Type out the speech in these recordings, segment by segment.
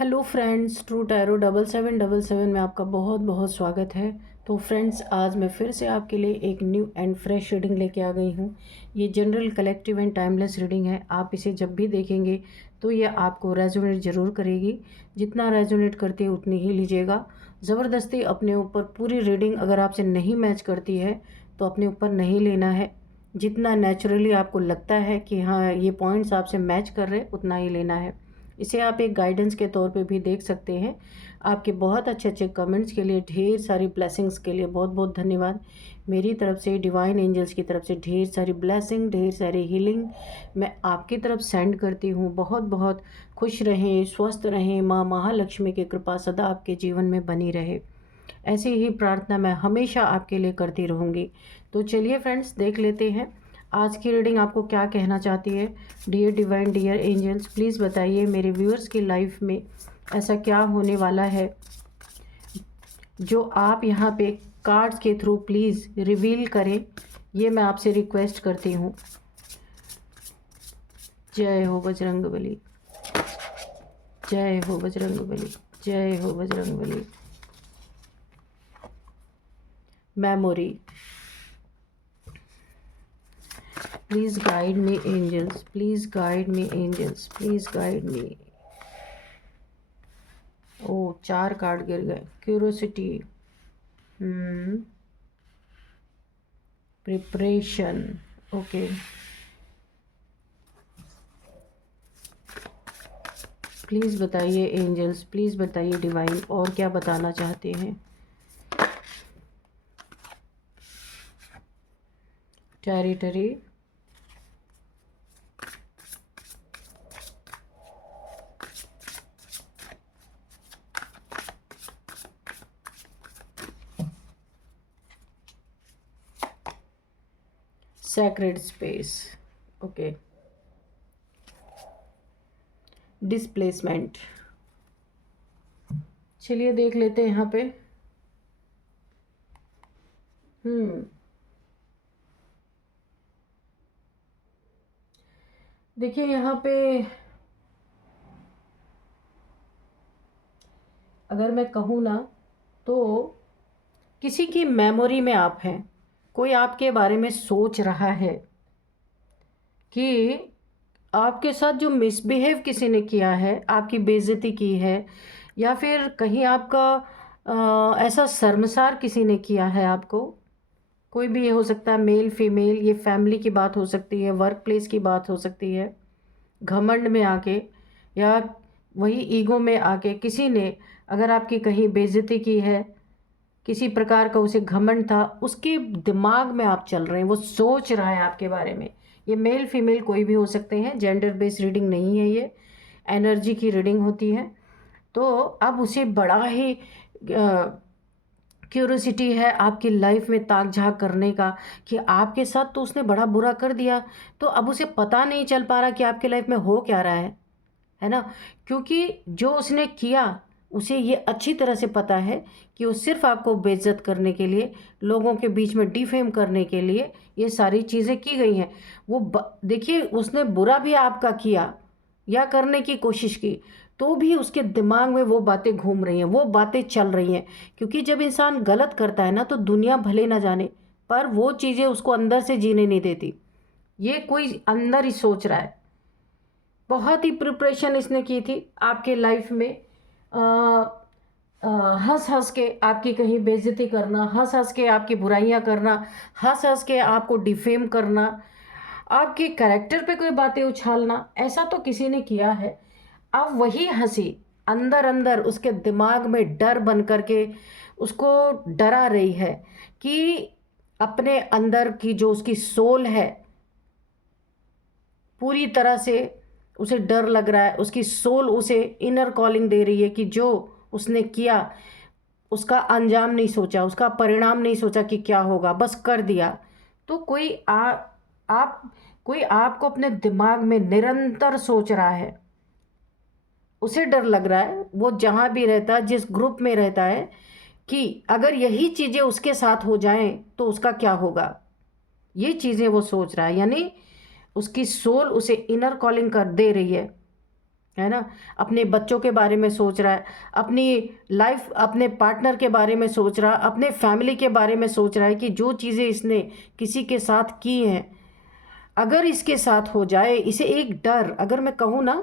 Hello friends, true tarot 7777 में आपका बहुत बहुत स्वागत है। तो फ्रेंड्स, आज मैं फिर से आपके लिए एक न्यू एंड फ्रेश रीडिंग लेके आ गई हूँ। ये general, collective and timeless reading है। आप इसे जब भी देखेंगे तो ये आपको रेजोनेट ज़रूर करेगी। जितना रेजोनेट करती है उतनी ही लीजिएगा। ज़बरदस्ती अपने ऊपर पूरी रीडिंग अगर आपसे नहीं मैच करती है तो अपने ऊपर नहीं लेना है। जितना नेचुरली आपको लगता है कि हाँ ये पॉइंट्स आपसे मैच कर रहे उतना ही लेना है। इसे आप एक गाइडेंस के तौर पे भी देख सकते हैं। आपके बहुत अच्छे अच्छे कमेंट्स के लिए, ढेर सारी ब्लेसिंग्स के लिए बहुत बहुत धन्यवाद। मेरी तरफ से, डिवाइन एंजल्स की तरफ से ढेर सारी ब्लेसिंग, ढेर सारी हीलिंग मैं आपकी तरफ सेंड करती हूँ। बहुत बहुत खुश रहें, स्वस्थ रहें, माँ महालक्ष्मी की कृपा सदा आपके जीवन में बनी रहे। ऐसी ही प्रार्थना मैं हमेशा आपके लिए करती रहूँगी। तो चलिए फ्रेंड्स, देख लेते हैं आज की रीडिंग आपको क्या कहना चाहती है। Dear divine, dear angels, please बताइए मेरे व्यूअर्स की लाइफ में ऐसा क्या होने वाला है जो आप यहाँ पे कार्ड्स के थ्रू प्लीज़ रिवील करें। ये मैं आपसे रिक्वेस्ट करती हूँ। जय हो बजरंगबली, जय हो बजरंगबली, जय हो Bajrangbali. Memory, please guide me angels, please guide me angels, please guide me. ओ, 4 कार्ड गिर गए। Curiosity, preparation, okay. प्लीज़ बताइए एंजल्स, प्लीज़ बताइए डिवाइन, और क्या बताना चाहते हैं। Territory, sacred space, okay. Displacement, चलिए देख लेते हैं यहाँ पे। देखिए यहाँ पे अगर मैं कहूँ ना तो किसी की मेमोरी में आप हैं। कोई आपके बारे में सोच रहा है कि आपके साथ जो मिसबिहेव किसी ने किया है, आपकी बेइज्जती की है, या फिर कहीं आपका ऐसा शर्मसार किसी ने किया है आपको। कोई भी ये हो सकता है, मेल फीमेल, ये फैमिली की बात हो सकती है, वर्क प्लेस की बात हो सकती है। घमंड में आके या वही ईगो में आके किसी ने अगर आपकी कहीं बेइज्जती की है, किसी प्रकार का उसे घमंड था, उसके दिमाग में आप चल रहे हैं, वो सोच रहा है आपके बारे में। ये मेल फीमेल कोई भी हो सकते हैं, जेंडर बेस्ड रीडिंग नहीं है, ये एनर्जी की रीडिंग होती है। तो अब उसे बड़ा ही क्यूरोसिटी है आपकी लाइफ में ताक झाक करने का कि आपके साथ तो उसने बड़ा बुरा कर दिया, तो अब उसे पता नहीं चल पा रहा कि आपके लाइफ में हो क्या रहा है ना। क्योंकि जो उसने किया उसे ये अच्छी तरह से पता है कि वो सिर्फ आपको बेइज्जत करने के लिए, लोगों के बीच में डिफेम करने के लिए ये सारी चीज़ें की गई हैं। वो देखिए, उसने बुरा भी आपका किया या करने की कोशिश की, तो भी उसके दिमाग में वो बातें घूम रही हैं, वो बातें चल रही हैं। क्योंकि जब इंसान गलत करता है ना, तो दुनिया भले ना जाने, पर वो चीज़ें उसको अंदर से जीने नहीं देती। ये कोई अंदर ही सोच रहा है। बहुत ही प्रिपरेशन इसने की थी आपके लाइफ में। हंस हंस के आपकी कहीं बेइज्जती करना, हंस हंस के आपकी बुराइयां करना, हंस हंस के आपको डिफेम करना, आपके कैरेक्टर पे कोई बातें उछालना, ऐसा तो किसी ने किया है। अब वही हंसी अंदर अंदर उसके दिमाग में डर बन करके उसको डरा रही है कि अपने अंदर की जो उसकी सोल है, पूरी तरह से उसे डर लग रहा है। उसकी सोल उसे इनर कॉलिंग दे रही है कि जो उसने किया उसका अंजाम नहीं सोचा, उसका परिणाम नहीं सोचा कि क्या होगा, बस कर दिया। तो आप कोई आपको अपने दिमाग में निरंतर सोच रहा है। उसे डर लग रहा है, वो जहाँ भी रहता है, जिस ग्रुप में रहता है, कि अगर यही चीज़ें उसके साथ हो जाएं तो उसका क्या होगा। ये चीज़ें वो सोच रहा है, यानी उसकी सोल उसे इनर कॉलिंग कर दे रही है है ना, अपने बच्चों के बारे में सोच रहा है, अपनी लाइफ, अपने पार्टनर के बारे में सोच रहा है, अपने फैमिली के बारे में सोच रहा है कि जो चीज़ें इसने किसी के साथ की हैं, अगर इसके साथ हो जाए, इसे एक डर, अगर मैं कहूँ ना,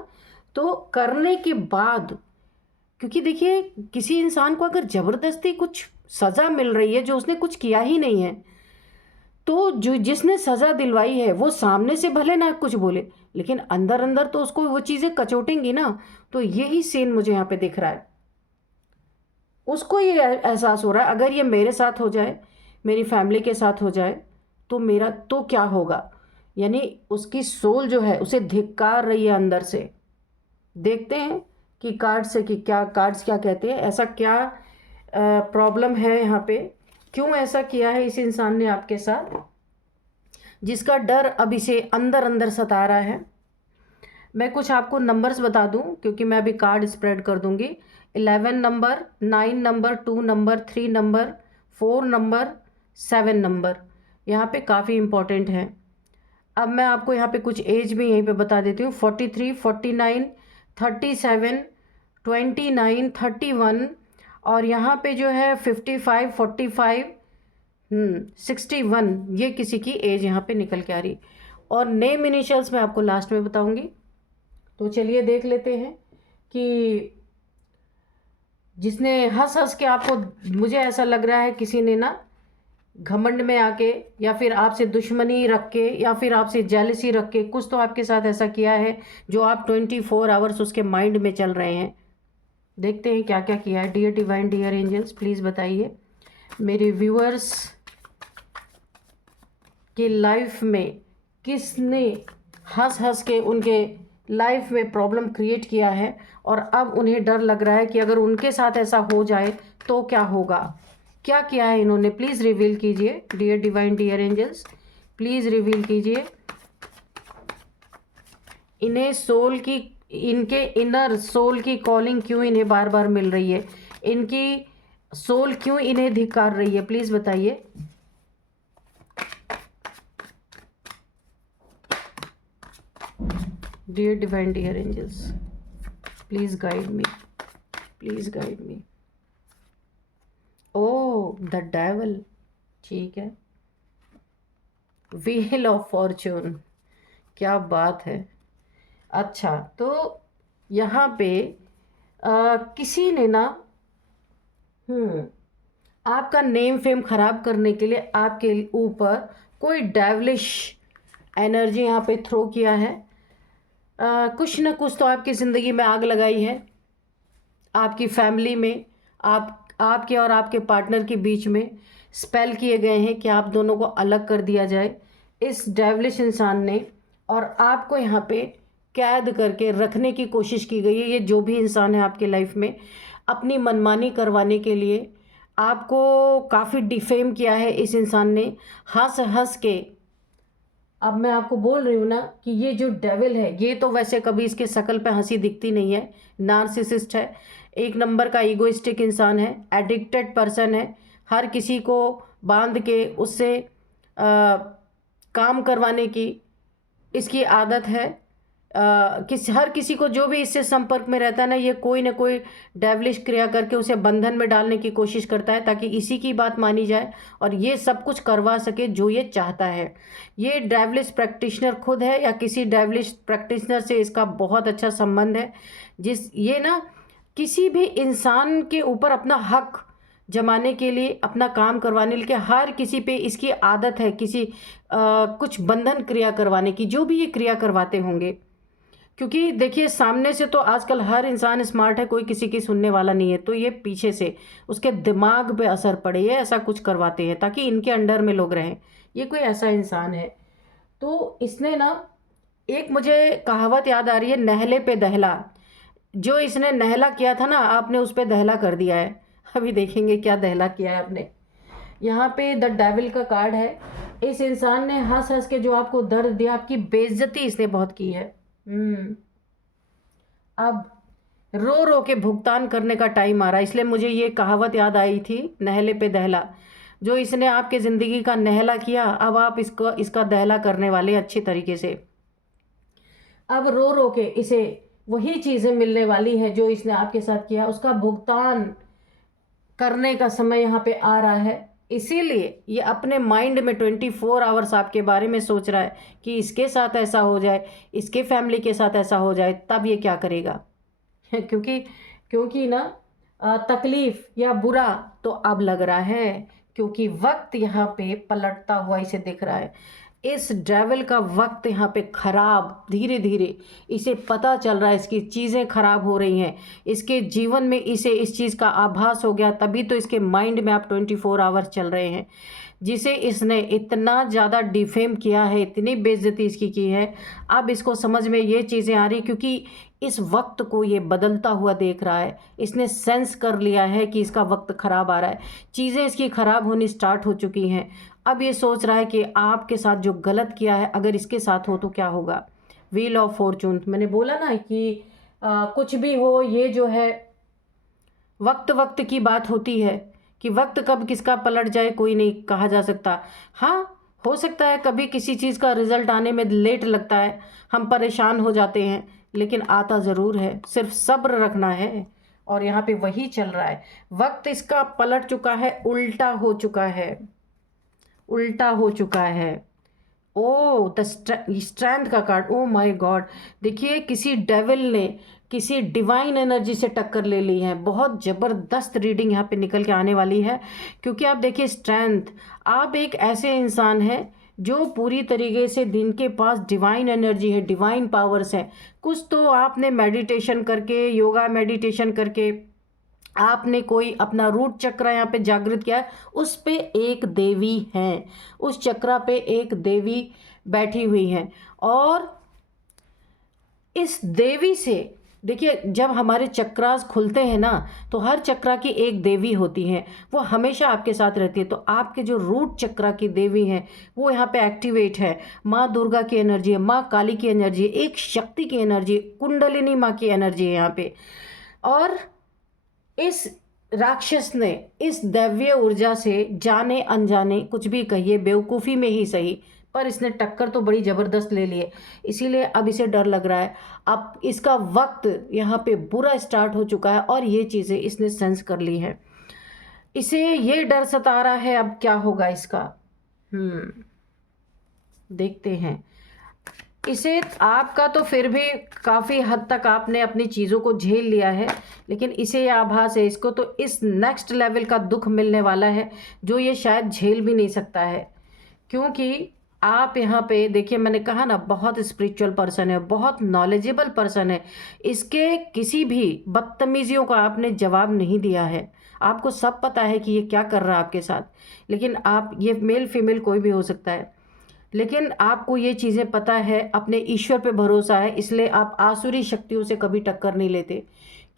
तो करने के बाद, क्योंकि देखिए किसी इंसान को अगर ज़बरदस्ती कुछ सज़ा मिल रही है जो उसने कुछ किया ही नहीं है, तो जो जिसने सज़ा दिलवाई है वो सामने से भले ना कुछ बोले, लेकिन अंदर अंदर तो उसको वो चीज़ें कचोटेंगी ना। तो यही सीन मुझे यहाँ पे दिख रहा है। उसको ये एहसास हो रहा है, अगर ये मेरे साथ हो जाए, मेरी फैमिली के साथ हो जाए, तो मेरा तो क्या होगा। यानी उसकी सोल जो है उसे धिक्कार रही है अंदर से। देखते हैं कि कार्ड से, कि क्या कार्ड्स क्या कहते हैं, ऐसा क्या प्रॉब्लम है यहाँ पे, क्यों ऐसा किया है इस इंसान ने आपके साथ, जिसका डर अब इसे अंदर अंदर सता रहा है। मैं कुछ आपको नंबर्स बता दूं, क्योंकि मैं अभी कार्ड स्प्रेड कर दूंगी। 11 number, 9 number, 2 number, 3 number, 4 number, 7 number यहाँ पे काफ़ी इम्पोर्टेंट है। अब मैं आपको यहाँ पे कुछ एज भी यहीं पे बता देती हूँ। 43, 49, 37, 29, 31, और यहाँ पे जो है 55, 45, 61, ये किसी की एज यहाँ पे निकल के आ रही। और नेम इनिशियल्स मैं आपको लास्ट में बताऊंगी। तो चलिए देख लेते हैं कि जिसने हंस हंस के आपको, मुझे ऐसा लग रहा है किसी ने ना घमंड में आके, या फिर आपसे दुश्मनी रख के, या फिर आपसे जेलसी रख के, कुछ तो आपके साथ ऐसा किया है जो आप 24 आवर्स उसके माइंड में चल रहे हैं। देखते हैं क्या क्या किया है। Dear divine, dear angels, please बताइए मेरे व्यूअर्स के लाइफ में किसने हंस हंस के उनके लाइफ में प्रॉब्लम क्रिएट किया है, और अब उन्हें डर लग रहा है कि अगर उनके साथ ऐसा हो जाए तो क्या होगा। क्या किया है इन्होंने, प्लीज़ रिवील कीजिए। Dear divine, dear angels, please reveal कीजिए। इन्हें सोल की, इनके इनर सोल की कॉलिंग क्यों इन्हें बार बार मिल रही है, इनकी सोल क्यों इन्हें धिक्कार रही है, प्लीज़ बताइए। Dear divine, dear angels, please guide me, please guide me. Oh the devil, ठीक है। व्हील ऑफ फॉर्चून, क्या बात है। अच्छा, तो यहाँ पे किसी ने ना आपका नेम फेम खराब करने के लिए आपके ऊपर कोई डेविलिश एनर्जी यहाँ पे थ्रो किया है। कुछ ना कुछ तो आपकी ज़िंदगी में आग लगाई है, आपकी फैमिली में, आपके और आपके पार्टनर के बीच में स्पेल किए गए हैं कि आप दोनों को अलग कर दिया जाए इस डेविलिश इंसान ने, और आपको यहाँ पे कैद करके रखने की कोशिश की गई है। ये जो भी इंसान है आपके लाइफ में, अपनी मनमानी करवाने के लिए आपको काफ़ी डिफेम किया है इस इंसान ने, हंस हंस के। अब मैं आपको बोल रही हूँ ना कि ये जो डेविल है, ये तो वैसे कभी इसके शकल पे हंसी दिखती नहीं है, नार्सिसिस्ट है, एक नंबर का ईगोइस्टिक इंसान है, एडिक्टेड पर्सन है, हर किसी को बांध के उससे काम करवाने की इसकी आदत है। हर किसी को जो भी इससे संपर्क में रहता है ना, ये कोई ना कोई डेविलिश क्रिया करके उसे बंधन में डालने की कोशिश करता है, ताकि इसी की बात मानी जाए और ये सब कुछ करवा सके जो ये चाहता है। ये डेविलिश प्रैक्टिशनर खुद है, या किसी डेविलिश प्रैक्टिशनर से इसका बहुत अच्छा संबंध है, जिस ये ना किसी भी इंसान के ऊपर अपना हक जमाने के लिए, अपना काम करवाने के लिए, हर किसी पे इसकी आदत है किसी कुछ बंधन क्रिया करवाने की, जो भी ये क्रिया करवाते होंगे। क्योंकि देखिए सामने से तो आजकल हर इंसान स्मार्ट है, कोई किसी की सुनने वाला नहीं है, तो ये पीछे से उसके दिमाग पे असर पड़े, ये ऐसा कुछ करवाते हैं ताकि इनके अंडर में लोग रहें। ये कोई ऐसा इंसान है। तो इसने ना, एक मुझे कहावत याद आ रही है, नहले पे दहला। जो इसने नहला किया था ना, आपने उस पर दहला कर दिया है। अभी देखेंगे क्या दहला किया है आपने। यहाँ पे द डेविल का कार्ड है। इस इंसान ने हंस हंस के जो आपको दर्द दिया, आपकी बेइज्जती इसने बहुत की है। अब रो रो के भुगतान करने का टाइम आ रहा है, इसलिए मुझे ये कहावत याद आई थी, नहले पे दहला। जो इसने आपके ज़िंदगी का नहला किया, अब आप इसका दहला करने वाले अच्छी तरीके से। अब रो रो के इसे वही चीज़ें मिलने वाली हैं जो इसने आपके साथ किया, उसका भुगतान करने का समय यहाँ पे आ रहा है। इसीलिए ये अपने माइंड में 24 आवर्स आपके बारे में सोच रहा है कि इसके साथ ऐसा हो जाए, इसके फैमिली के साथ ऐसा हो जाए, तब ये क्या करेगा। क्योंकि क्योंकि ना तकलीफ या बुरा तो अब लग रहा है, क्योंकि वक्त यहाँ पे पलटता हुआ इसे दिख रहा है। इस डेविल का वक्त यहाँ पे खराब, धीरे धीरे इसे पता चल रहा है, इसकी चीज़ें खराब हो रही हैं, इसके जीवन में इसे इस चीज़ का आभास हो गया, तभी तो इसके माइंड में आप 24 आवर्स चल रहे हैं, जिसे इसने इतना ज़्यादा डिफेम किया है, इतनी बेइज्जती इसकी की है। अब इसको समझ में ये चीज़ें आ रही, क्योंकि इस वक्त को ये बदलता हुआ देख रहा है, इसने सेंस कर लिया है कि इसका वक्त ख़राब आ रहा है, चीज़ें इसकी ख़राब होनी स्टार्ट हो चुकी हैं। अब ये सोच रहा है कि आपके साथ जो गलत किया है अगर इसके साथ हो तो क्या होगा। व्हील ऑफ फॉर्चून, मैंने बोला ना कि कुछ भी हो, ये जो है वक्त वक्त की बात होती है कि वक्त कब किसका पलट जाए कोई नहीं कहा जा सकता। हाँ, हो सकता है कभी किसी चीज़ का रिजल्ट आने में लेट लगता है, हम परेशान हो जाते हैं, लेकिन आता ज़रूर है, सिर्फ सब्र रखना है। और यहाँ पे वही चल रहा है, वक्त इसका पलट चुका है, उल्टा हो चुका है, उल्टा हो चुका है। ओ द स्ट्रेंथ का कार्ड, ओ माय गॉड, देखिए किसी डेविल ने किसी डिवाइन एनर्जी से टक्कर ले ली है। बहुत ज़बरदस्त रीडिंग यहाँ पे निकल के आने वाली है, क्योंकि आप देखिए स्ट्रेंथ, आप एक ऐसे इंसान हैं जो पूरी तरीके से दिन के पास डिवाइन एनर्जी है, डिवाइन पावर्स हैं। कुछ तो आपने मेडिटेशन करके, योगा मेडिटेशन करके आपने कोई अपना रूट चक्र यहाँ पे जागृत किया है, उस पे एक देवी है, उस चक्रा पे एक देवी बैठी हुई है। और इस देवी से देखिए, जब हमारे चक्रास खुलते हैं ना, तो हर चक्रा की एक देवी होती है, वो हमेशा आपके साथ रहती है। तो आपके जो रूट चक्रा की देवी है वो यहाँ पे एक्टिवेट है। माँ दुर्गा की एनर्जी है, माँ काली की एनर्जी है, एक शक्ति की एनर्जी, कुंडलिनी माँ की एनर्जी है यहाँ पे। और इस राक्षस ने इस दैवीय ऊर्जा से जाने अनजाने, कुछ भी कहिए, बेवकूफ़ी में ही सही, पर इसने टक्कर तो बड़ी ज़बरदस्त ले ली है, इसीलिए अब इसे डर लग रहा है। अब इसका वक्त यहाँ पे बुरा स्टार्ट हो चुका है और ये चीज़ें इसने सेंस कर ली है, इसे ये डर सता रहा है अब क्या होगा इसका। देखते हैं। इसे आपका तो फिर भी काफ़ी हद तक आपने अपनी चीज़ों को झेल लिया है, लेकिन इसे यह आभास है, इसको तो इस नेक्स्ट लेवल का दुख मिलने वाला है जो ये शायद झेल भी नहीं सकता है। क्योंकि आप यहाँ पे देखिए, मैंने कहा ना, बहुत स्पिरिचुअल पर्सन है, बहुत नॉलेजेबल पर्सन है, इसके किसी भी बदतमीजियों का आपने जवाब नहीं दिया है, आपको सब पता है कि ये क्या कर रहा है आपके साथ। लेकिन आप, ये मेल फीमेल कोई भी हो सकता है, लेकिन आपको ये चीज़ें पता है, अपने ईश्वर पे भरोसा है, इसलिए आप आसुरी शक्तियों से कभी टक्कर नहीं लेते।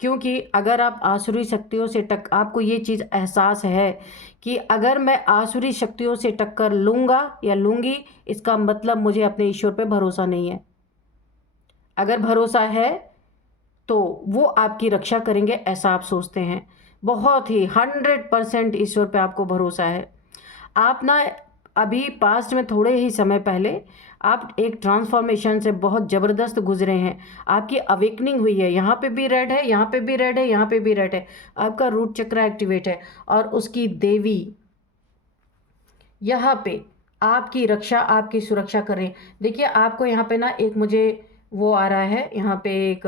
क्योंकि अगर आप आसुरी शक्तियों से आपको ये चीज़ एहसास है कि अगर मैं आसुरी शक्तियों से टक्कर लूँगा या लूँगी, इसका मतलब मुझे अपने ईश्वर पे भरोसा नहीं है। अगर भरोसा है तो वो आपकी रक्षा करेंगे, ऐसा आप सोचते हैं। बहुत ही 100% ईश्वर पे आपको भरोसा है। आप ना अभी पास्ट में थोड़े ही समय पहले आप एक ट्रांसफॉर्मेशन से बहुत ज़बरदस्त गुजरे हैं, आपकी अवेकनिंग हुई है। यहाँ पे भी रेड है, यहाँ पे भी रेड है, यहाँ पे भी रेड है, आपका रूट चक्र एक्टिवेट है और उसकी देवी यहाँ पे आपकी रक्षा, आपकी सुरक्षा करें। देखिए आपको यहाँ पे ना एक मुझे वो आ रहा है, यहाँ पे एक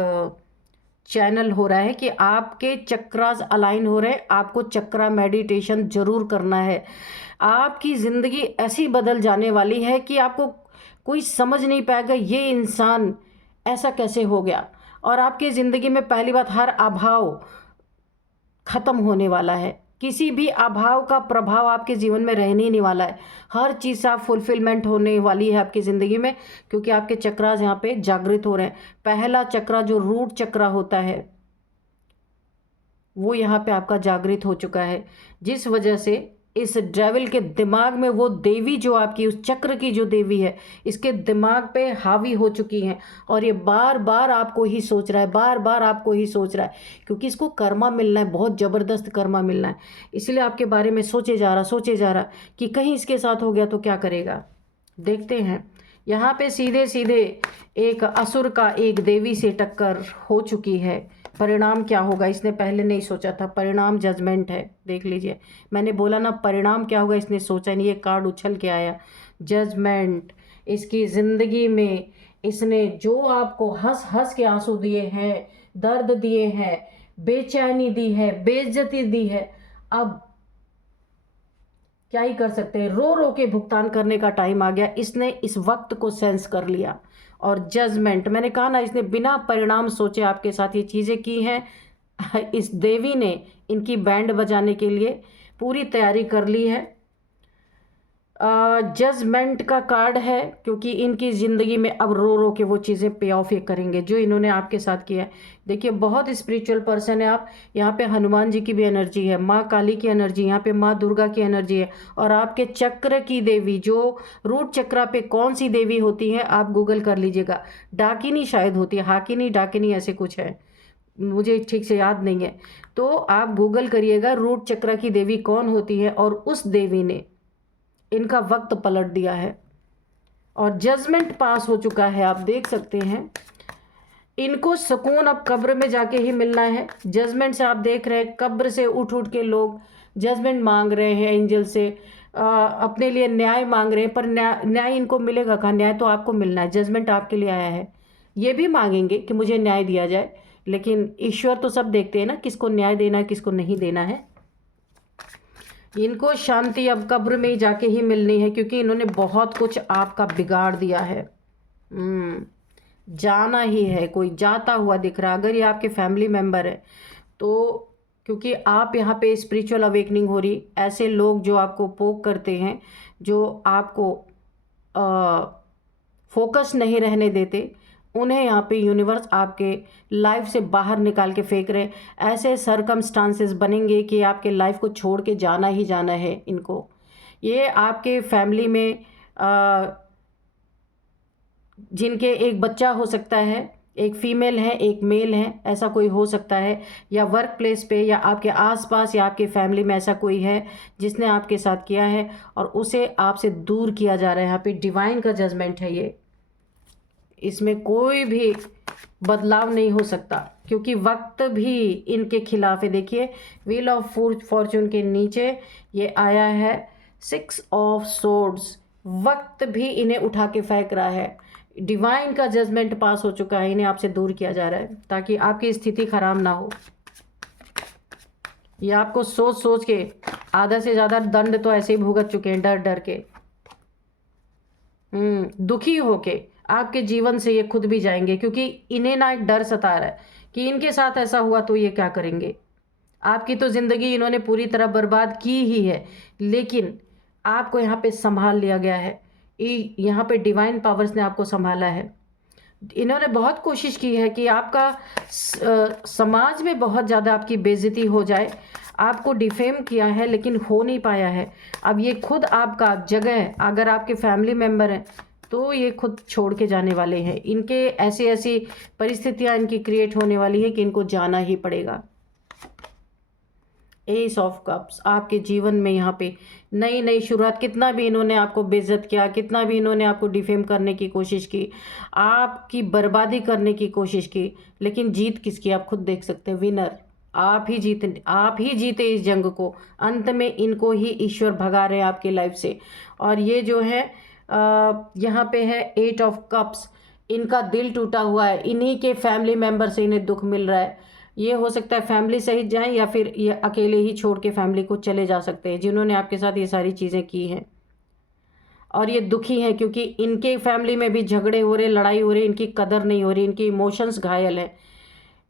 चैनल हो रहा है कि आपके चक्रास अलाइन हो रहे हैं, आपको चक्रा मेडिटेशन ज़रूर करना है। आपकी ज़िंदगी ऐसी बदल जाने वाली है कि आपको कोई समझ नहीं पाएगा ये इंसान ऐसा कैसे हो गया। और आपकी ज़िंदगी में पहली बात, हर अभाव ख़त्म होने वाला है, किसी भी अभाव का प्रभाव आपके जीवन में रहने ही नहीं वाला है। हर चीज़ से आप फुलफिलमेंट होने वाली है आपकी ज़िंदगी में, क्योंकि आपके चक्रास यहाँ पे जागृत हो रहे हैं। पहला चक्रा जो रूट चक्रा होता है वो यहाँ पे आपका जागृत हो चुका है, जिस वजह से इस डेविल के दिमाग में वो देवी जो आपकी उस चक्र की जो देवी है, इसके दिमाग पे हावी हो चुकी हैं और ये बार बार आपको ही सोच रहा है, बार बार आपको ही सोच रहा है, क्योंकि इसको कर्मा मिलना है, बहुत ज़बरदस्त कर्मा मिलना है। इसलिए आपके बारे में सोचे जा रहा कि कहीं इसके साथ हो गया तो क्या करेगा। देखते हैं यहाँ पे सीधे सीधे एक असुर का एक देवी से टक्कर हो चुकी है। परिणाम क्या होगा इसने पहले नहीं सोचा था। परिणाम जजमेंट है, देख लीजिए। मैंने बोला ना परिणाम क्या होगा, इसने सोचा नहीं। ये कार्ड उछल के आया, जजमेंट। इसकी ज़िंदगी में इसने जो आपको हंस हंस के आंसू दिए हैं, दर्द दिए हैं, बेचैनी दी है, बेइज्जती दी है, अब क्या ही कर सकते हैं। रो रो के भुगतान करने का टाइम आ गया। इसने इस वक्त को सेंस कर लिया। और जजमेंट, मैंने कहा ना, इसने बिना परिणाम सोचे आपके साथ ये चीज़ें की हैं। इस देवी ने इनकी बैंड बजाने के लिए पूरी तैयारी कर ली है। जजमेंट का कार्ड है, क्योंकि इनकी ज़िंदगी में अब रो रो के वो चीज़ें पे ऑफ ये करेंगे जो इन्होंने आपके साथ किया है। देखिए बहुत स्पिरिचुअल पर्सन है आप। यहाँ पे हनुमान जी की भी एनर्जी है, माँ काली की एनर्जी, यहाँ पे माँ दुर्गा की एनर्जी है। और आपके चक्र की देवी, जो रूट चक्रा पे कौन सी देवी होती है आप गूगल कर लीजिएगा। डाकिनी शायद होती है, हाकिनी डाकिनी ऐसे कुछ है, मुझे ठीक से याद नहीं है। तो आप गूगल करिएगा रूट चक्रा की देवी कौन होती है, और उस देवी ने इनका वक्त पलट दिया है और जजमेंट पास हो चुका है। आप देख सकते हैं इनको सुकून अब कब्र में जाके ही मिलना है। जजमेंट से आप देख रहे हैं कब्र से उठ उठ के लोग जजमेंट मांग रहे हैं एंजल से, अपने लिए न्याय मांग रहे हैं। पर न्याय इनको मिलेगा कहाँ? न्याय तो आपको मिलना है। जजमेंट आपके लिए आया है। ये भी मांगेंगे कि मुझे न्याय दिया जाए, लेकिन ईश्वर तो सब देखते हैं ना, किसको न्याय देना है किसको नहीं देना है। इनको शांति अब कब्र में ही जाके ही मिलनी है, क्योंकि इन्होंने बहुत कुछ आपका बिगाड़ दिया है। जाना ही है, कोई जाता हुआ दिख रहा। अगर ये आपके फैमिली मेम्बर है तो, क्योंकि आप यहाँ पे स्पिरिचुअल अवेकनिंग हो रही, ऐसे लोग जो आपको पोक करते हैं, जो आपको फोकस नहीं रहने देते, उन्हें यहाँ पे यूनिवर्स आपके लाइफ से बाहर निकाल के फेंक रहे। ऐसे सरकमस्टांसेस बनेंगे कि आपके लाइफ को छोड़ के जाना ही जाना है इनको। ये आपके फैमिली में जिनके एक बच्चा हो सकता है, एक फीमेल है एक मेल है, ऐसा कोई हो सकता है, या वर्क प्लेस पे या आपके आसपास या आपके फैमिली में ऐसा कोई है जिसने आपके साथ किया है और उसे आपसे दूर किया जा रहा है। यहाँ पे डिवाइन का जजमेंट है ये, इसमें कोई भी बदलाव नहीं हो सकता, क्योंकि वक्त भी इनके खिलाफ है। देखिए व्हील ऑफ फॉर्चून के नीचे ये आया है 6 ऑफ सोर्ड्स। वक्त भी इन्हें उठा के फेंक रहा है। डिवाइन का जजमेंट पास हो चुका है, इन्हें आपसे दूर किया जा रहा है ताकि आपकी स्थिति खराब ना हो। ये आपको सोच सोच के आधा से ज़्यादा दंड तो ऐसे ही भुगत चुके हैं, डर डर के। दुखी होके आपके जीवन से ये खुद भी जाएंगे, क्योंकि इन्हें ना एक डर सता रहा है कि इनके साथ ऐसा हुआ तो ये क्या करेंगे। आपकी तो ज़िंदगी इन्होंने पूरी तरह बर्बाद की ही है, लेकिन आपको यहाँ पे संभाल लिया गया है। यहाँ पे डिवाइन पावर्स ने आपको संभाला है। इन्होंने बहुत कोशिश की है कि आपका समाज में बहुत ज़्यादा आपकी बेइज्जती हो जाए, आपको डिफेम किया है, लेकिन हो नहीं पाया है। अब ये खुद आपका जगह, अगर आपके फैमिली मेम्बर हैं तो ये खुद छोड़ के जाने वाले हैं। इनके ऐसी ऐसी परिस्थितियां इनकी क्रिएट होने वाली है कि इनको जाना ही पड़ेगा। एस ऑफ कप्स आपके जीवन में यहाँ पे नई नई शुरुआत। कितना भी इन्होंने आपको बेइज्जत किया, कितना भी इन्होंने आपको डिफेम करने की कोशिश की, आपकी बर्बादी करने की कोशिश की, लेकिन जीत किसकी आप खुद देख सकते हैं। विनर आप ही जीते इस जंग को। अंत में इनको ही ईश्वर भगा रहे हैं आपकी लाइफ से। और ये जो है यहाँ पे है 8 ऑफ कप्स। इनका दिल टूटा हुआ है, इन्हीं के फैमिली मेम्बर से इन्हें दुख मिल रहा है। ये हो सकता है फैमिली सहित जाएं, या फिर ये अकेले ही छोड़ के फैमिली को चले जा सकते हैं, जिन्होंने आपके साथ ये सारी चीज़ें की हैं। और ये दुखी हैं क्योंकि इनके फैमिली में भी झगड़े हो रहे, लड़ाई हो रही, इनकी कदर नहीं हो रही, इनकी इमोशंस घायल है,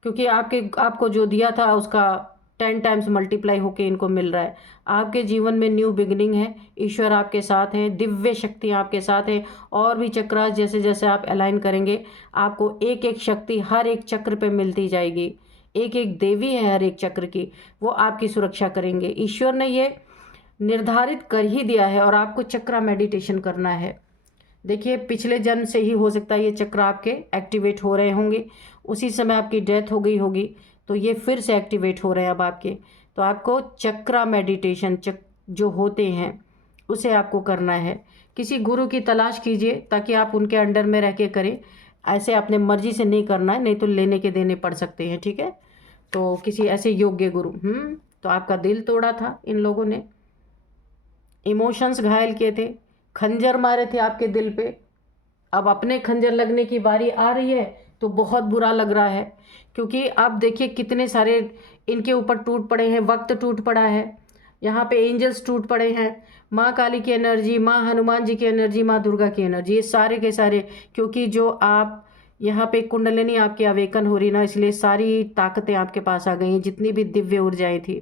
क्योंकि आपको जो दिया था उसका 10 टाइम्स मल्टीप्लाई होके इनको मिल रहा है। आपके जीवन में न्यू बिगिनिंग है, ईश्वर आपके साथ हैं, दिव्य शक्तियाँ आपके साथ हैं। और भी चक्र जैसे जैसे आप अलाइन करेंगे, आपको एक एक शक्ति हर एक चक्र पे मिलती जाएगी। एक एक देवी है हर एक चक्र की, वो आपकी सुरक्षा करेंगे। ईश्वर ने ये निर्धारित कर ही दिया है और आपको चक्र मेडिटेशन करना है। देखिए पिछले जन्म से ही हो सकता है ये चक्र आपके एक्टिवेट हो रहे होंगे, उसी समय आपकी डेथ हो गई होगी, तो ये फिर से एक्टिवेट हो रहे हैं अब आपके। तो आपको चक्र मेडिटेशन जो होते हैं उसे आपको करना है, किसी गुरु की तलाश कीजिए ताकि आप उनके अंडर में रह के करें। ऐसे अपने मर्जी से नहीं करना है, नहीं तो लेने के देने पड़ सकते हैं, ठीक है। तो किसी ऐसे योग्य गुरु। तो आपका दिल तोड़ा था इन लोगों ने, इमोशंस घायल किए थे, खंजर मारे थे आपके दिल पे। अब अपने खंजर लगने की बारी आ रही है तो बहुत बुरा लग रहा है, क्योंकि अब देखिए कितने सारे इनके ऊपर टूट पड़े हैं, वक्त टूट पड़ा है, यहाँ पे एंजल्स टूट पड़े हैं, माँ काली की एनर्जी, माँ हनुमान जी की एनर्जी, माँ दुर्गा की एनर्जी, ये सारे के सारे। क्योंकि जो आप यहाँ पे कुंडलिनी आपकी अवेकन हो रही ना, इसलिए सारी ताकतें आपके पास आ गई हैं, जितनी भी दिव्य ऊर्जाएं थी।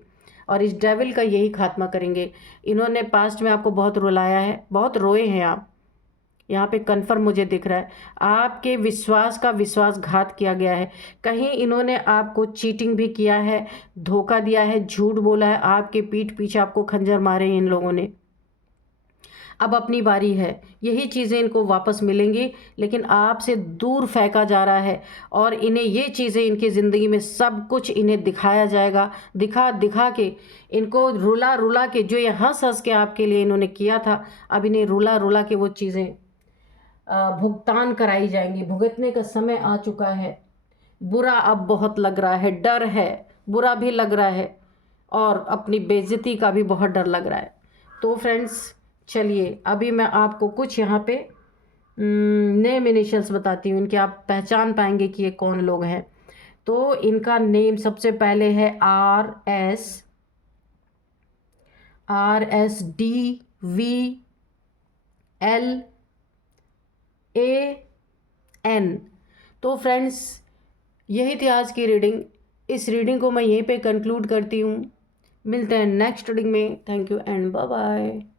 और इस डेविल का यही खात्मा करेंगे। इन्होंने पास्ट में आपको बहुत रुलाया है, बहुत रोए हैं आप, यहाँ पे कन्फर्म मुझे दिख रहा है। आपके विश्वास का विश्वासघात किया गया है, कहीं इन्होंने आपको चीटिंग भी किया है, धोखा दिया है, झूठ बोला है, आपके पीठ पीछे आपको खंजर मारे हैं इन लोगों ने। अब अपनी बारी है, यही चीज़ें इनको वापस मिलेंगी, लेकिन आपसे दूर फेंका जा रहा है। और इन्हें ये चीज़ें, इनकी ज़िंदगी में सब कुछ इन्हें दिखाया जाएगा, दिखा दिखा के, इनको रुला रुला के, जो ये हंस हंस के आपके लिए इन्होंने किया था, अब इन्हें रुला रुला के वो चीज़ें भुगतान कराई जाएंगी। भुगतने का समय आ चुका है। बुरा अब बहुत लग रहा है, डर है, बुरा भी लग रहा है, और अपनी बेइज्जती का भी बहुत डर लग रहा है। तो फ्रेंड्स चलिए, अभी मैं आपको कुछ यहाँ पे नेम इनिशियल्स बताती हूँ, इनके आप पहचान पाएंगे कि ये कौन लोग हैं। तो इनका नेम सबसे पहले है RSDVLAN। तो फ्रेंड्स यही थी आज की रीडिंग। इस रीडिंग को मैं यहीं पे कंक्लूड करती हूँ। मिलते हैं नेक्स्ट रीडिंग में। Thank you and bye bye.